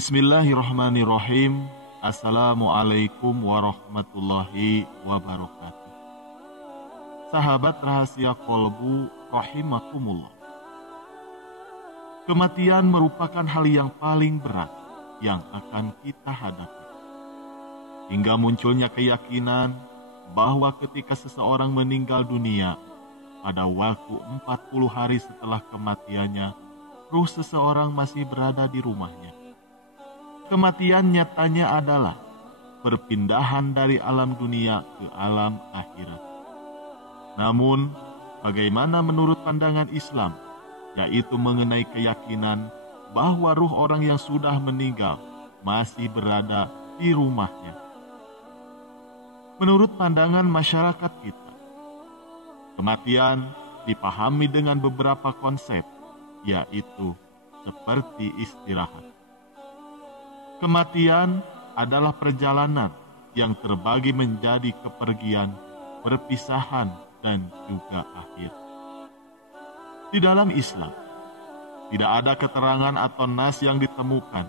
Bismillahirrahmanirrahim. Assalamualaikum warahmatullahi wabarakatuh. Sahabat rahasia kolbu rahimakumullah. Kematian merupakan hal yang paling berat yang akan kita hadapi. Hingga munculnya keyakinan bahwa ketika seseorang meninggal dunia, pada waktu 40 hari setelah kematiannya, ruh seseorang masih berada di rumahnya. Kematian nyatanya adalah perpindahan dari alam dunia ke alam akhirat. Namun, bagaimana menurut pandangan Islam, yaitu mengenai keyakinan bahwa ruh orang yang sudah meninggal masih berada di rumahnya? Menurut pandangan masyarakat kita, kematian dipahami dengan beberapa konsep, yaitu seperti istirahat. Kematian adalah perjalanan yang terbagi menjadi kepergian, perpisahan, dan juga akhir. Di dalam Islam, tidak ada keterangan atau nas yang ditemukan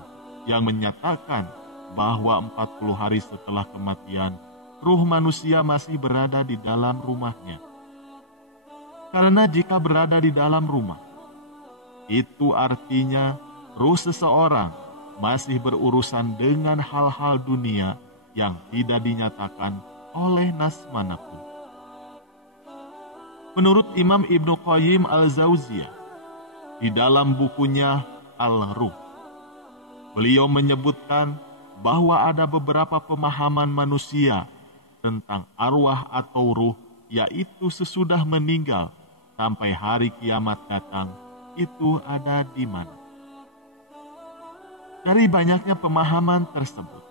yang menyatakan bahwa 40 hari setelah kematian, ruh manusia masih berada di dalam rumahnya. Karena jika berada di dalam rumah, itu artinya ruh seseorang masih berurusan dengan hal-hal dunia yang tidak dinyatakan oleh nas manapun. Menurut Imam Ibnu Qayyim al-Jauziyah, di dalam bukunya Al-Ruh, beliau menyebutkan bahwa ada beberapa pemahaman manusia tentang arwah atau ruh, yaitu sesudah meninggal sampai hari kiamat datang, itu ada di mana. Dari banyaknya pemahaman tersebut,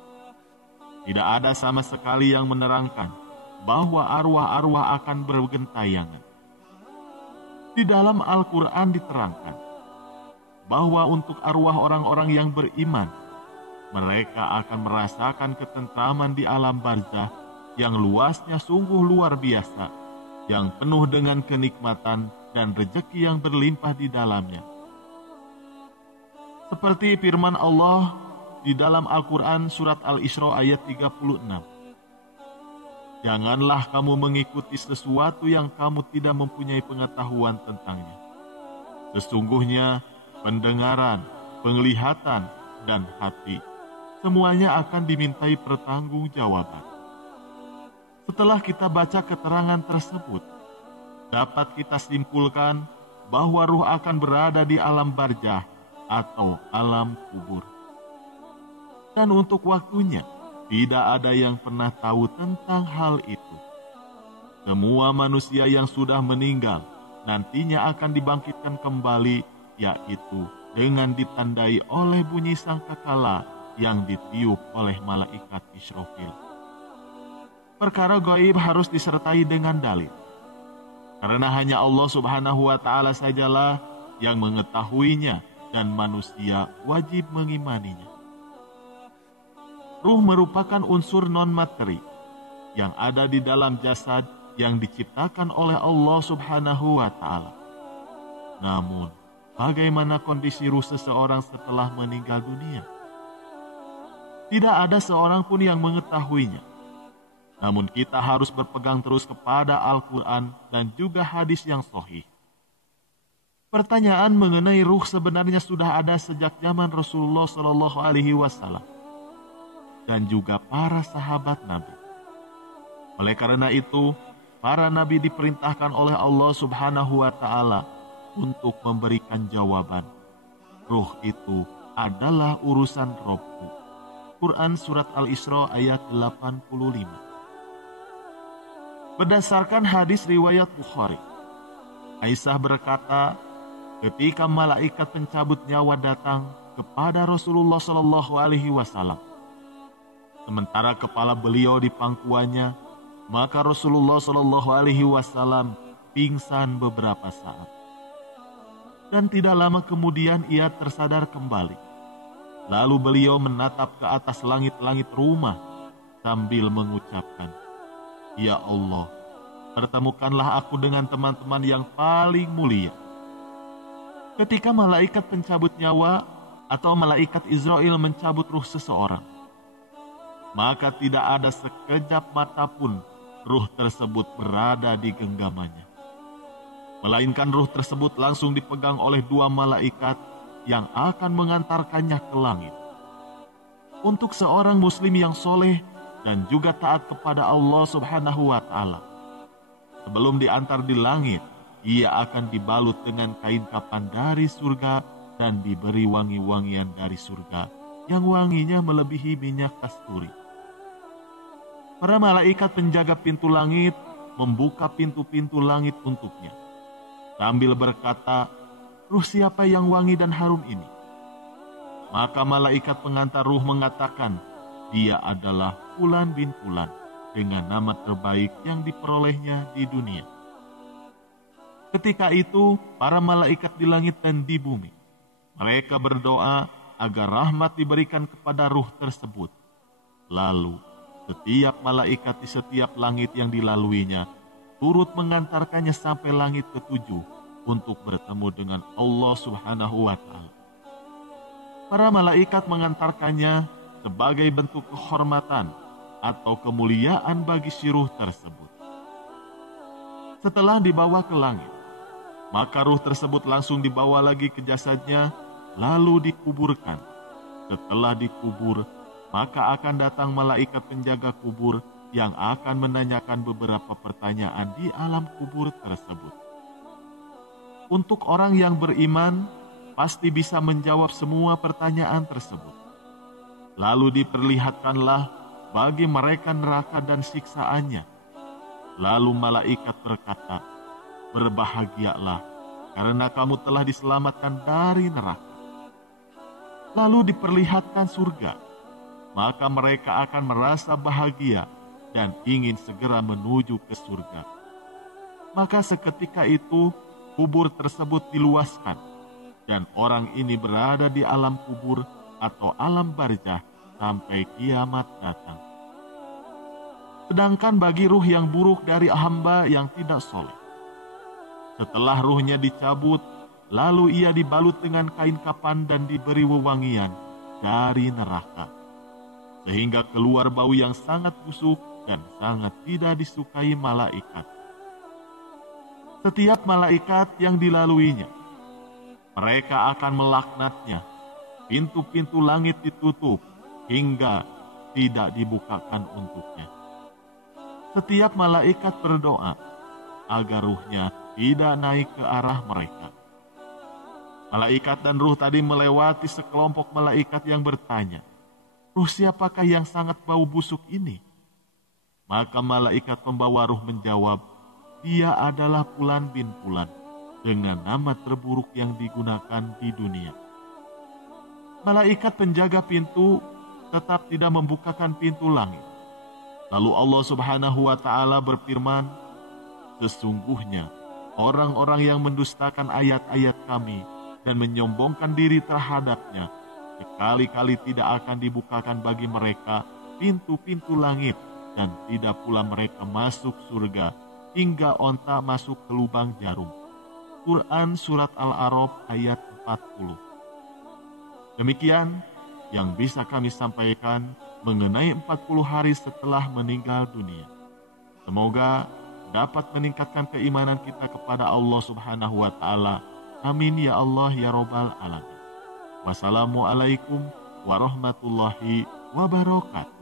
tidak ada sama sekali yang menerangkan bahwa arwah-arwah akan bergentayangan. Di dalam Al-Quran diterangkan bahwa untuk arwah orang-orang yang beriman, mereka akan merasakan ketentraman di alam barzah yang luasnya sungguh luar biasa, yang penuh dengan kenikmatan dan rezeki yang berlimpah di dalamnya. Seperti firman Allah di dalam Al-Quran surat Al-Isra ayat 36. Janganlah kamu mengikuti sesuatu yang kamu tidak mempunyai pengetahuan tentangnya. Sesungguhnya pendengaran, penglihatan, dan hati, semuanya akan dimintai pertanggungjawaban. Setelah kita baca keterangan tersebut, dapat kita simpulkan bahwa ruh akan berada di alam barzah atau alam kubur. Dan untuk waktunya, tidak ada yang pernah tahu tentang hal itu. Semua manusia yang sudah meninggal nantinya akan dibangkitkan kembali, yaitu dengan ditandai oleh bunyi sangkakala yang ditiup oleh malaikat Israfil. Perkara gaib harus disertai dengan dalil, karena hanya Allah Subhanahu wa Ta'ala sajalah yang mengetahuinya, dan manusia wajib mengimaninya. Ruh merupakan unsur non-materi yang ada di dalam jasad yang diciptakan oleh Allah Subhanahu wa Ta'ala. Namun, bagaimana kondisi ruh seseorang setelah meninggal dunia? Tidak ada seorang pun yang mengetahuinya. Namun kita harus berpegang terus kepada Al-Quran dan juga hadis yang sahih. Pertanyaan mengenai ruh sebenarnya sudah ada sejak zaman Rasulullah Shallallahu Alaihi Wasallam dan juga para sahabat Nabi. Oleh karena itu, para Nabi diperintahkan oleh Allah Subhanahu Wa Taala untuk memberikan jawaban. Ruh itu adalah urusan Robku. Quran surat Al-Isra ayat 85. Berdasarkan hadis riwayat Bukhari, Aisyah berkata, ketika malaikat pencabut nyawa datang kepada Rasulullah Shallallahu Alaihi Wasallam, sementara kepala beliau di pangkuannya, maka Rasulullah Shallallahu Alaihi Wasallam pingsan beberapa saat. Dan tidak lama kemudian ia tersadar kembali. Lalu beliau menatap ke atas langit-langit rumah sambil mengucapkan, Ya Allah, pertemukanlah aku dengan teman-teman yang paling mulia. Ketika malaikat pencabut nyawa atau malaikat Israel mencabut ruh seseorang, maka tidak ada sekejap mata pun ruh tersebut berada di genggamannya. Melainkan ruh tersebut langsung dipegang oleh 2 malaikat yang akan mengantarkannya ke langit. Untuk seorang muslim yang soleh dan juga taat kepada Allah Subhanahu wa Ta'ala, sebelum diantar di langit, ia akan dibalut dengan kain kafan dari surga dan diberi wangi-wangian dari surga yang wanginya melebihi minyak kasturi. Para malaikat penjaga pintu langit membuka pintu-pintu langit untuknya sambil berkata, "Ruh siapa yang wangi dan harum ini?" Maka malaikat pengantar ruh mengatakan, "Dia adalah Fulan bin Fulan dengan nama terbaik yang diperolehnya di dunia." Ketika itu, para malaikat di langit dan di bumi, mereka berdoa agar rahmat diberikan kepada ruh tersebut. Lalu, setiap malaikat di setiap langit yang dilaluinya turut mengantarkannya sampai langit ke-7 untuk bertemu dengan Allah Subhanahu wa Ta'ala. Para malaikat mengantarkannya sebagai bentuk kehormatan atau kemuliaan bagi si ruh tersebut. Setelah dibawa ke langit, maka ruh tersebut langsung dibawa lagi ke jasadnya, lalu dikuburkan. Setelah dikubur, maka akan datang malaikat penjaga kubur yang akan menanyakan beberapa pertanyaan di alam kubur tersebut. Untuk orang yang beriman, pasti bisa menjawab semua pertanyaan tersebut. Lalu diperlihatkanlah bagi mereka neraka dan siksaannya. Lalu malaikat berkata, "Berbahagialah, karena kamu telah diselamatkan dari neraka." Lalu diperlihatkan surga, maka mereka akan merasa bahagia dan ingin segera menuju ke surga. Maka seketika itu kubur tersebut diluaskan, dan orang ini berada di alam kubur atau alam barzah sampai kiamat datang. Sedangkan bagi ruh yang buruk dari hamba yang tidak soleh, setelah ruhnya dicabut, lalu ia dibalut dengan kain kafan dan diberi wewangian dari neraka, sehingga keluar bau yang sangat busuk dan sangat tidak disukai malaikat. Setiap malaikat yang dilaluinya, mereka akan melaknatnya. Pintu-pintu langit ditutup hingga tidak dibukakan untuknya. Setiap malaikat berdoa agar ruhnya tidak naik ke arah mereka. Malaikat dan ruh tadi melewati sekelompok malaikat yang bertanya, "Ruh siapakah yang sangat bau busuk ini?" Maka malaikat pembawa ruh menjawab, "Dia adalah Fulan bin Fulan dengan nama terburuk yang digunakan di dunia." Malaikat penjaga pintu tetap tidak membukakan pintu langit. Lalu Allah Subhanahu wa Ta'ala berfirman, "Sesungguhnya orang-orang yang mendustakan ayat-ayat kami dan menyombongkan diri terhadapnya, sekali-kali tidak akan dibukakan bagi mereka pintu-pintu langit, dan tidak pula mereka masuk surga hingga onta masuk ke lubang jarum." Quran Surat Al-A'raf ayat 40. Demikian yang bisa kami sampaikan mengenai 40 hari setelah meninggal dunia. Semoga dapat meningkatkan keimanan kita kepada Allah Subhanahu wa Ta'ala. Amin ya Allah ya Rabbal Alamin. Wassalamualaikum warahmatullahi wabarakatuh.